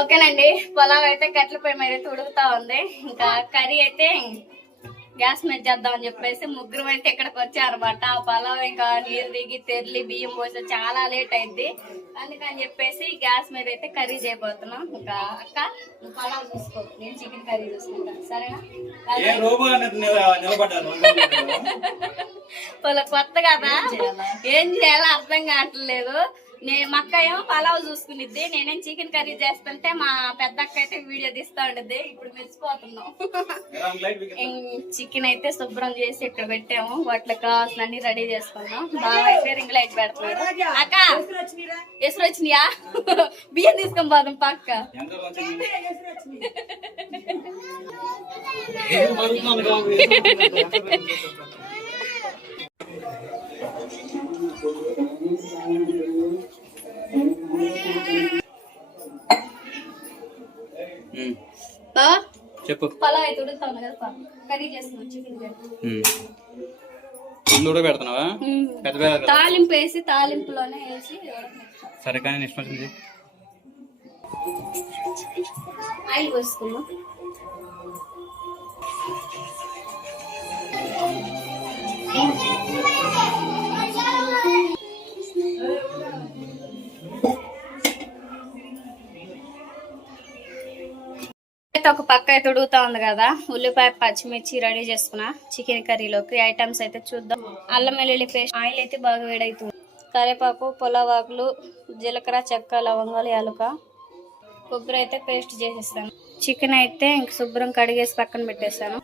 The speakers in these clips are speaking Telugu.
ఓకేనండి, పొలావ్ అయితే కట్టెల పొయ్యి మీద అయితే ఉడుకుతా ఉంది. ఇంకా కర్రీ అయితే గ్యాస్ మీద చేద్దామని చెప్పేసి ముగ్గురు అయితే ఇక్కడికి వచ్చారనమాట. ఆ పొలావ్ ఇంకా నీరు దిగి తెరలి బియ్యం పోసి చాలా లేట్ అయింది. అందుకని చెప్పేసి గ్యాస్ మీద అయితే కర్రీ చేయబోతున్నాం. ఇంకా అక్క పొలావ్ చూసుకో, నేను చికెన్ కర్రీ చూసుకుంటాను, సరేనా? వాళ్ళ కొత్త కదా, ఏం చేయాలో అర్థం కావట్లేదు. మా అక్క ఏమో పలావ్ చూసుకునిద్ది, నేనేం చికెన్ కర్రీ చేస్తుంటే మా పెద్ద అక్క అయితే వీడియో తీస్తా ఉండద్ది. ఇప్పుడు మెచ్చిపోతున్నాం. చికెన్ అయితే శుభ్రం చేసి ఇక్కడ పెట్టాము, వాటికి కావాల్సిన రెడీ చేసుకున్నాం. బాగా అయితే రింగ్ లైట్ పెడుతున్నాడు. అక్క ఎసురు వచ్చినాయా? బియ్యం తీసుకొని పోదాం పక్క. చెప్పు. పలావ్ అయితే ఉడుకుతాను కదా, కర్రీ చేస్తున్నాం చికెన్ కర్రీ. పెడుతున్నావా? తాలింపు వేసి తాలింపులోనే వేసి. సరే కానీ నెక్స్ట్ వచ్చింది ఆయిల్ పోసుకున్నాం. ఒక పక్క అయితే ఉడుగుతా ఉంది కదా, ఉల్లిపాయ పచ్చిమిర్చి రెడీ చేసుకున్నా చికెన్ కర్రీలోకి. ఐటమ్స్ అయితే చూద్దాం. అల్లం వెల్లుల్లి పేస్ట్, ఆయిల్ అయితే బాగా వేడవుతుంది. కరివేపాకు, పొలవాకులు, జీలకర్ర, చెక్క, లవంగాలు, యాలుక, కొబ్బరి అయితే పేస్ట్ చేసేస్తాను. చికెన్ అయితే ఇంక శుభ్రం కడిగేసి పక్కన పెట్టేస్తాను.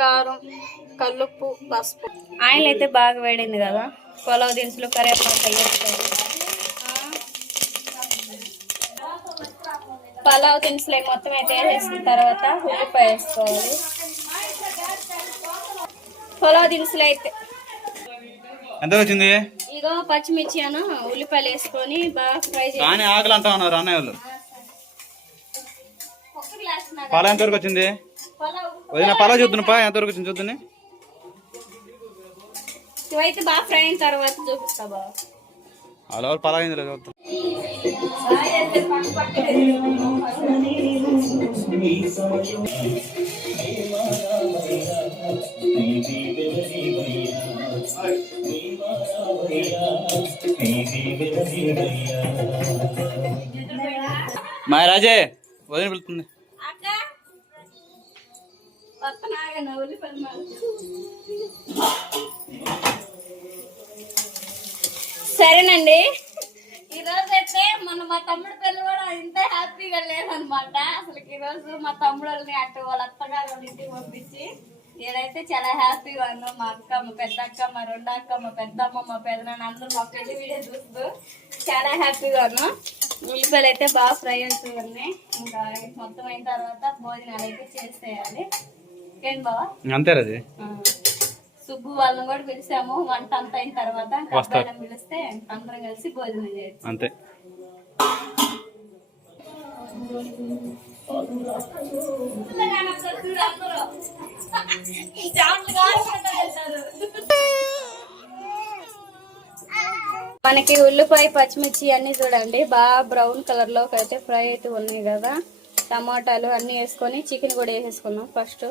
కారం, కల్లుప్పు, పసుపు. ఆయిల్ అయితే బాగా వేడింది కదా, పొలవ దినుసులు, కరివేపాకు వేసుకోవాలి. పలావ్ దినుసులు మొత్తం అయితే వేసిన తర్వాత ఉల్లిపాయ వేసుకోవాలి. పలావ్ దినుసులు అయితే ఎంత వచ్చింది? ఇగో పచ్చిమిర్చి అను ఉల్లిపాయలు వేసుకొని బాగా ఫ్రై చేయాలి. ఆకలి అంటా ఉన్నారు అన్నయ్య వాళ్ళు. పలావ్ ఎంతవరకు వచ్చింది? పలావ్ చూద్దును, ఎంతవరకు వచ్చింది చూద్దుని. ఇవైతే బాగా ఫ్రై అయిన తర్వాత చూపిస్తా. బాగా అలా పలావ్ అయింది లేదు. మా రాజే వదిలి వెళ్తుంది. సరేనండి, ఈ రోజు అయితే మొన్న మా తమ్ముడు పెళ్లి కూడా ఇంత హ్యాపీగా లేదనమాట. అసలు ఈ రోజు మా తమ్ముడుని అటు వాళ్ళ అత్తగారు వాళ్ళ ఇంటికి పంపించి నేనైతే చాలా హ్యాపీగా ఉన్నాం. మా అక్క, మా పెద్ద అక్క, మా రెండో అక్క, మా పెద్దమ్మ, మా పెద్దనాన్న అందరూ మా పెళ్లి వీడియో చూస్తూ చాలా హ్యాపీగా ఉన్నాం. ఉల్లిపాయలు అయితే బాగా ఫ్రై అవుతున్నాయి. ఇంకా మొత్తం అయిన తర్వాత భోజనాలు అయితే చేసేయాలి. ఏం బావా? అంతే రాజే. సుబ్బు వాళ్ళని కూడా పిలిచాము. వంట అంతా అయిన తర్వాత అబ్బాయిలను పిలిస్తే అందరం కలిసి భోజనం చేయొచ్చు. అంతే. మనకి ఉల్లిపాయ పచ్చిమిర్చి అన్ని చూడండి బాగా బ్రౌన్ కలర్ లోకి అయితే ఫ్రై అయితే ఉన్నాయి కదా. టమాటాలు అన్ని వేసుకొని చికెన్ కూడా వేసేసుకున్నాం. ఫస్ట్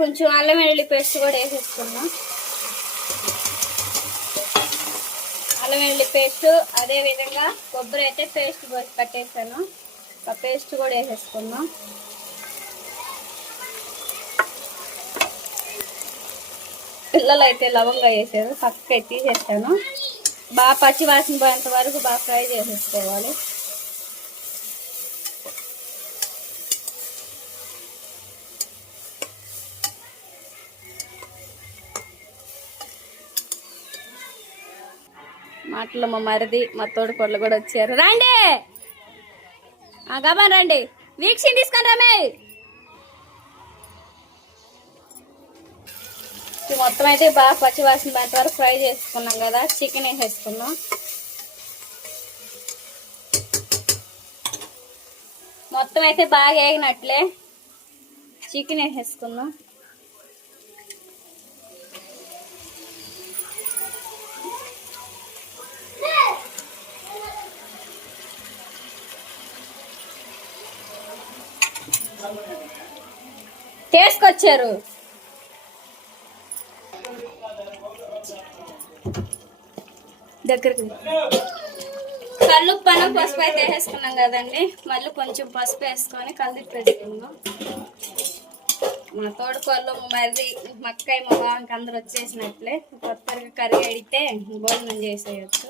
కొంచెం అల్లం వెల్లుల్లి పేస్ట్ కూడా వేసేసుకున్నాం. అల్లం వెల్లుల్లి పేస్ట్, అదే విధంగా కొబ్బరి అయితే పేస్ట్ పోసి కట్టేసాను. ఆ పేస్ట్ కూడా వేసేసుకున్నాం. పిల్లలు అయితే లవంగా వేసారు, పక్కకి తీసేసాను. బాగా పచ్చి వాసన పోయేంత వరకు బాగా ఫ్రై చేసేసుకోవాలి. మాటలో మా మరిది, మా తోడు కొడలు కూడా వచ్చారు. రండి గమన్ రండి, వీక్షని తీసుకొని రమే. మొత్తం అయితే బాగా పచ్చి వాసన పోయేంత వరకు ఫ్రై చేసుకున్నాం కదా. చికెన్ వేసేసుకున్నాం. మొత్తం అయితే బాగా వేగినట్లే చికెన్ వేసేసుకున్నాం. తీసుకొచ్చారు. దగ్గరికి కల్లుప్పను పసుపు అయితే వేసేసుకున్నాం కదండి. మళ్ళీ కొంచెం పసుపు వేసుకొని కలిపి వేసుకుందాం. మా తోడుకోళ్ళు మరి మక్కయ్య మా బావకి అందరు వచ్చేసినట్లే. కొత్తగా కర్రీ అడిగితే భోజనం చేసేయచ్చు.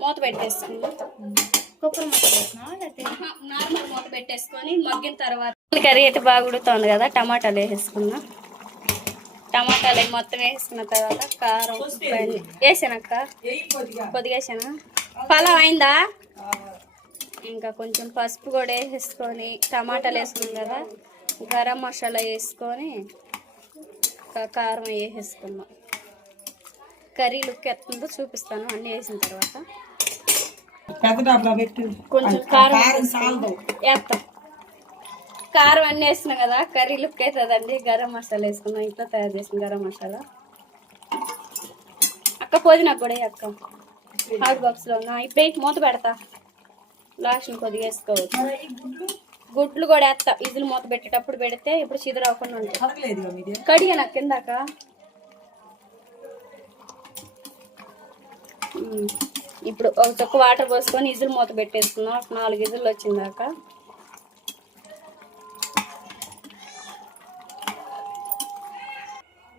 మూత పెట్టేసుకుందాం. కొబ్బరి మూత పెట్టినా లేకపోతే నార్మల్ మూత పెట్టేసుకొని మగ్గిన తర్వాత కర్రీ అయితే బాగా ఉడుతుంది కదా, టమాటాలు వేసేసుకుందాం. టమాటాలు మొత్తం వేసుకున్న తర్వాత కారం వేసానక్క, కొద్దిగా వేసానా. పలావ్ అయిందా? ఇంకా కొంచెం పసుపు కూడా వేసేసుకొని టమాటాలు వేసుకున్నాం కదా, గరం మసాలా వేసుకొని కారం వేసేసుకున్నాం. కర్రీ లుక్ ఎత్తుందో చూపిస్తాను అన్నీ వేసిన తర్వాత. కొంచెం కారం వేస్తాం. కారం అన్నీ వేస్తున్నాం కదా, కర్రీ లుక్ అవుతుందండి. గరం మసాలా వేసుకున్నాం, ఇంట్లో తయారు చేసిన గరం మసాలా. అక్క పుదీనా కూడా అక్క హాట్ బాక్స్లో ఉన్నా. ఇప్పుడు మూత పెడతా, లాస్ట్ కొద్దిగా వేసుకోవచ్చు. గుడ్లు కూడా వేస్తా, ఇజులు మూత పెట్టేటప్పుడు పెడితే ఇప్పుడు చిదురు అవ్వకుండా ఉంటుంది. కడిగా నాకు కిందాక. ఇప్పుడు ఒక తక్కువ వాటర్ పోసుకొని ఇజులు మూత పెట్టేసుకున్నాం. 4 ఇజులు వచ్చిందాక.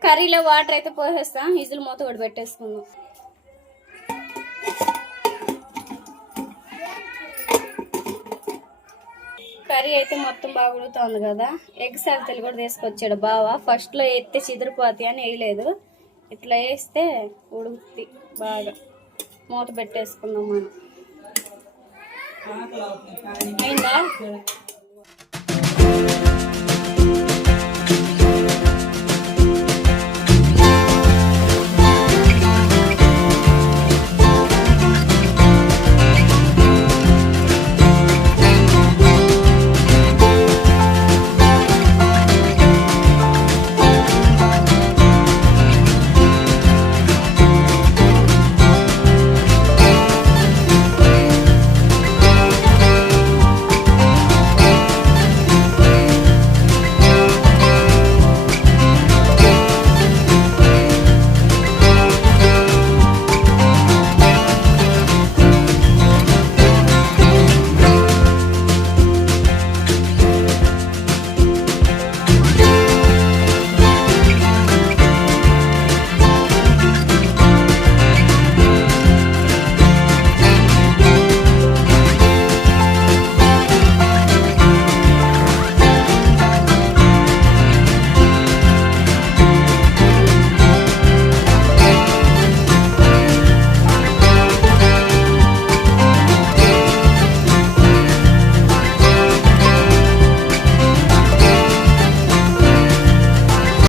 కర్రీలో వాటర్ అయితే పోసేస్తాం, ఇజులు మూత కూడా పెట్టేసుకుందాం. కర్రీ అయితే మొత్తం బాగా ఉడుకుతుంది కదా. ఎగ్ సాల్తలు కూడా తీసుకొచ్చాడు బావ. ఫస్ట్లో ఎత్తే చిదిరిపోతాయి అని వేయలేదు, ఇట్లా వేస్తే ఉడుకుతుంది బాగా. మూత పెట్టేసుకుందాం మనం. అయిందా?